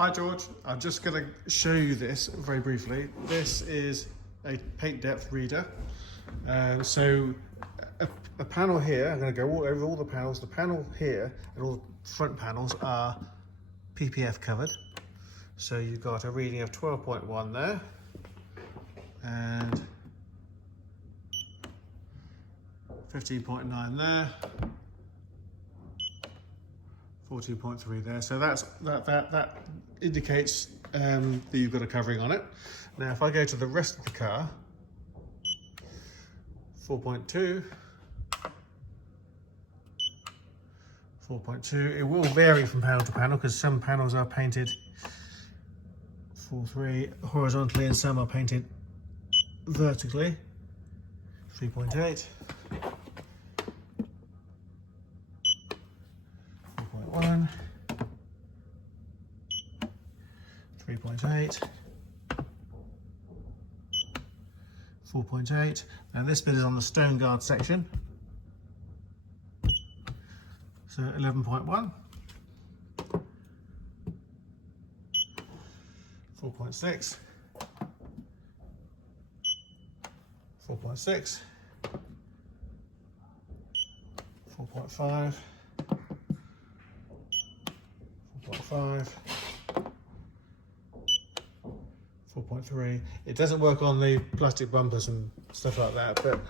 Hi George, I'm just going to show you this very briefly. This is a paint depth reader. So a panel here, I'm going to go over all the panels. The panel here and all the front panels are PPF covered. So you've got a reading of 12.1 there and 15.9 there, 14.3 there. So that indicates that you've got a covering on it. Now if I go to the rest of the car, 4.2, 4.2. It will vary from panel to panel because some panels are painted 4.3 horizontally and some are painted vertically. 3.8, 4.1, 3.8, 4.8. Now this bit is on the stone guard section. So 11.1, 4.6, 4.6, 4.5, 4.5, 4.3. It doesn't work on the plastic bumpers and stuff like that, but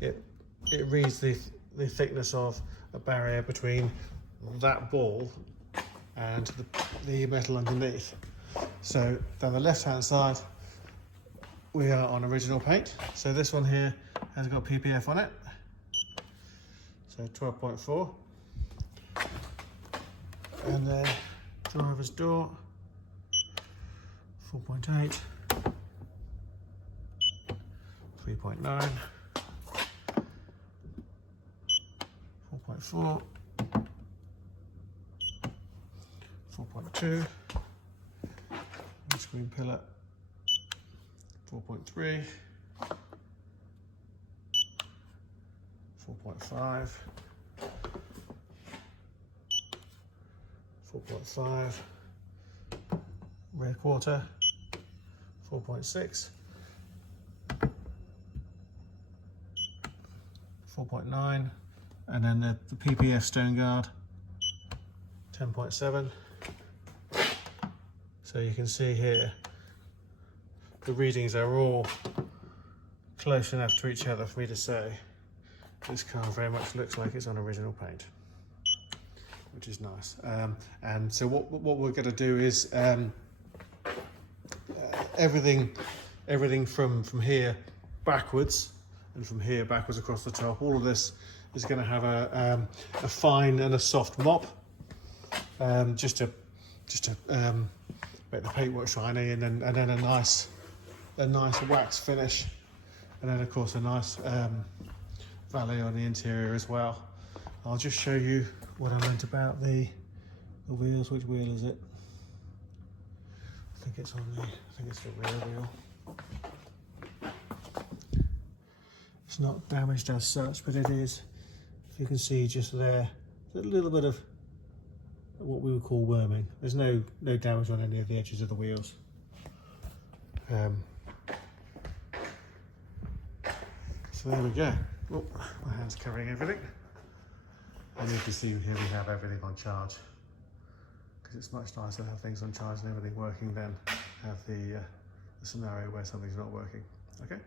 it reads the thickness of a barrier between that ball and the metal underneath. So down the left hand side we are on original paint. So this one here has got PPF on it, so 12.4, and then driver's door 4.8, 3.9, 4.4, 4.2, screen pillar 4.3, 4.5, 4.5, rear quarter 4.6, 4.9, and then the PPF stone guard 10.7. So you can see here the readings are all close enough to each other for me to say this car very much looks like it's on original paint, which is nice. And so what we're going to do is everything from here backwards and from here backwards across the top, all of this is going to have a fine and a soft mop, just to make the paintwork shiny, and then a nice wax finish, and then of course a nice valet on the interior as well. I'll just show you what I meant about the wheels. Which wheel is it? I think it's the rear wheel. It's not damaged as such, but it is, if you can see just there, a little bit of what we would call worming. There's no damage on any of the edges of the wheels. So there we go. Oh, my hand's covering everything. And you can see here we have everything on charge, because it's much nicer to have things on charge and everything working than have the scenario where something's not working. Okay.